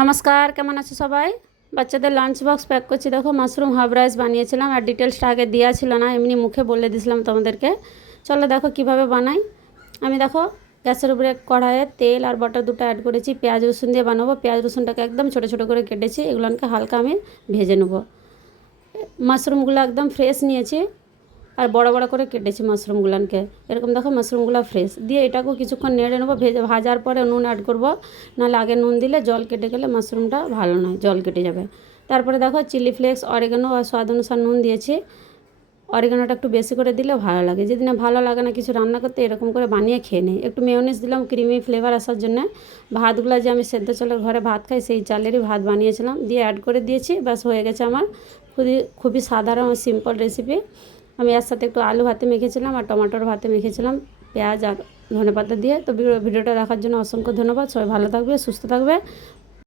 নমস্কার, কেমন আছো সবাই? বাচ্চাদের লাঞ্চ বক্স প্যাক করছি। দেখো মাশরুম হাফ রাইস বানিয়েছিলাম আর ডিটেলসটা আগে দেওয়া ছিল না, এমনি মুখে বলে দিয়েছিলাম তোমাদেরকে। চলো দেখো কীভাবে বানাই। আমি দেখো, গ্যাসের উপরে কড়াইয়ে তেল আর বাটার দুটো অ্যাড করেছি, পেঁয়াজ, রসুন দিয়ে বানাবো। পেঁয়াজ, রসুনটাকে একদম ছোটো ছোটো করে কেটেছি, এগুলোকে হালকা আমি ভেজে নেব। মাশরুমগুলো একদম ফ্রেশ নিয়েছি। আর বড় বড় করে কেটেছি মাশরুমগুলোকে এরকম দেখো মাশরুমগুলো ফ্রেশ দিয়ে এটাকেও কিছুক্ষণ নেড়ে নেব, ভেজে ভাজার পরে নুন অ্যাড করব। নাহলে আগে নুন দিলে জল কেটে গেলে মাশরুমটা ভালো নয়, জল কেটে যাবে। তারপরে দেখো চিলি ফ্লেক্স অরিগানো আর স্বাদ অনুসার নুন দিয়েছি। অরিগানোটা একটু বেশি করে দিলে ভালো লাগে। যেদিনে ভালো লাগে না কিছু রান্না করতে, এরকম করে বানিয়ে খেয়ে নিই। একটু মেয়নিস দিলাম ক্রিমি ফ্লেভার আসার জন্য। ভাতগুলো যে আমি সেদ্ধ চালের ঘরে ভাত খাই, সেই চালেরই ভাত বানিয়েছিলাম। দিয়ে অ্যাড করে দিয়েছি, ব্যাস হয়ে গেছে আমার। খুবই খুবই সাধারণ সিম্পল রেসিপি আমি এর সাথে একটু আলু ভাতে মেখেছিলাম আর টমাটোর ভাতে মেখেছিলাম, পেঁয়াজ আর ধনেপাতা দিয়ে। তো ভিডিওটা দেখার জন্য অসংখ্য ধন্যবাদ। সবাই ভালো থাকবে, সুস্থ থাকবে।